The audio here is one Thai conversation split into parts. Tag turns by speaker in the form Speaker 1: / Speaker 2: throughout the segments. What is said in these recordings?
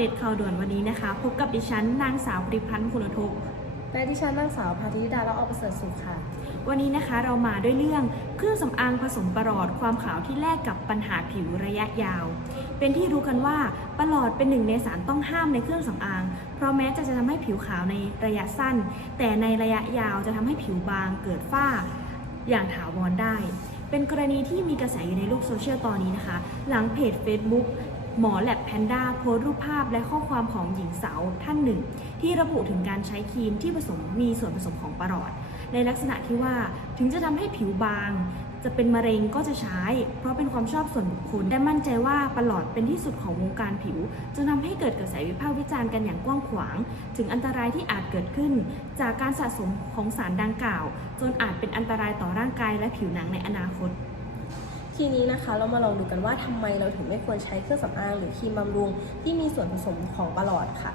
Speaker 1: ด็ดข่าวด่วนวันนี้นะคะ พบกับดิฉันนางสาวปริพันธ์คุณทุก
Speaker 2: และดิฉันนางสาวพาธิดาและออกประเสริฐสุขค่ะ
Speaker 1: วันนี้นะคะเรามาด้วยเรื่องเครื่องสำอางผสมประหลอดความขาวที่แลกกับปัญหาผิวระยะยาว เป็นที่รู้กันว่าประหลอดเป็นหนึ่งในสารต้องห้ามในเครื่องสำอาง เพราะแม้จะจะทำให้ผิวขาวในระยะสั้น แต่ในระยะยาวจะทำให้ผิวบางเกิดฝ้า อย่างถาวรได้ เป็นกรณีที่มีกระแสอยู่ในโลกโซเชียลตอนนี้นะคะ หลังเพจ Facebook หมอแลบแพนด้าโพสต์รูปภาพและข้อความของหญิงสาวท่านหนึ่ง ที่ระบุถึงการใช้ครีมที่ผสมมีส่วนผสมของประหลอด ในลักษณะที่ว่าถึงจะทำให้ผิวบาง จะเป็นมะเร็งก็จะใช้ เพราะเป็นความชอบส่วนบุคคลได้มั่นใจว่าปลอดเป็นที่สุดของวงการผิวจนทำให้เกิดกระแสวิพากษ์วิจารณ์กันอย่างกว้างขวาง ถึงอันตรายที่อาจเกิดขึ้น จากการสะสมของสารดังกล่าว จนอาจเป็นอันตรายต่อร่างกายและผิวหนังในอนาคต
Speaker 2: ทีนี้นะคะเรามาลองดูกันว่าทำไมเราถึงไม่ควรใช้เครื่องสำอางหรือครีมบำรุง ที่มีส่วนผสมของปลอดค่ะ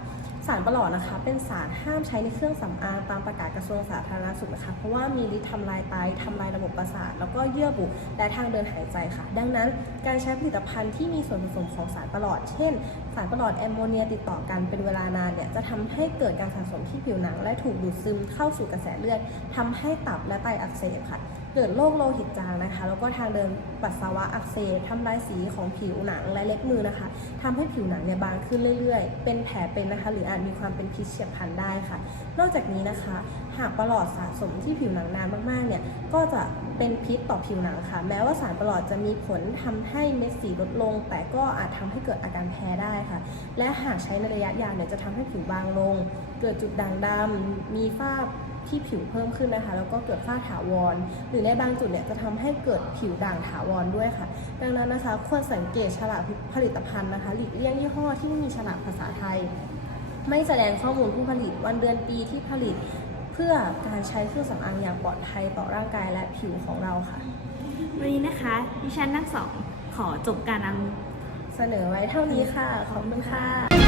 Speaker 2: สารปลอดนะคะ เป็นสารห้ามใช้ในเครื่องสำอางตามประกาศกระทรวงสาธารณสุขนะคะเพราะว่ามีฤทธิ์ทำลายไตทำลายระบบประสาทแล้วก็เยื่อบุและทางเดินหายใจค่ะ ดังนั้นการใช้ผลิตภัณฑ์ที่มีส่วนผสมของสารปลอด เช่น สารปลอดแอมโมเนียติดต่อกันเป็นเวลานานเนี่ยจะทำให้เกิดการสะสมที่ผิวหนัง และถูกดูดซึมเข้าสู่กระแสเลือดทำให้ตับและไตอักเสบค่ะ เกิดโรคโลหิตจางนะคะ แล้วก็ทางเดินปัสสาวะอักเสบทำลายสีของผิวหนังและเล็บมือนะคะทำให้ผิวหนังเนี่ยบางขึ้นเรื่อยๆ เป็นแผลเป็นนะคะ หรืออาจมีความเป็นพิษเฉียบพลันได้ค่ะ นอกจากนี้นะคะ หากประหลอดสะสมที่ผิวหนังนานมากๆเนี่ยก็จะเป็นพิษต่อผิวหนังค่ะ แม้ว่าสารประหลอดจะมีผลทำให้เม็ดสีลดลง แต่ก็อาจทำให้เกิดอาการแพ้ได้ค่ะ และหากใช้ในระยะยาวเนี่ยจะทำให้ผิวบางลง เกิดจุดด่างดำมีฝ้า ที่ผิวเพิ่มขึ้นนะคะ แล้วก็เกิดฝ้าถาวร หรือในบางจุดเนี่ยจะทำให้เกิดผิวด่างถาวรด้วยค่ะ ดังนั้นนะคะ ควรสังเกตฉลากผลิตภัณฑ์นะคะ หลีกเลี่ยงยี่ห้อที่ไม่มีฉลากภาษาไทย ไม่แสดงข้อมูลผู้ผลิตวันเดือนปีที่ผลิต เพื่อการใช้เครื่องสำอางอย่างปลอดภัยต่อร่างกายและผิวของเราค่ะ
Speaker 1: วันนี้นะคะ ดิฉันทั้งสองขอจบการนำ
Speaker 2: เสนอไว้เท่านี้ค่ะ ขอบคุณค่ะ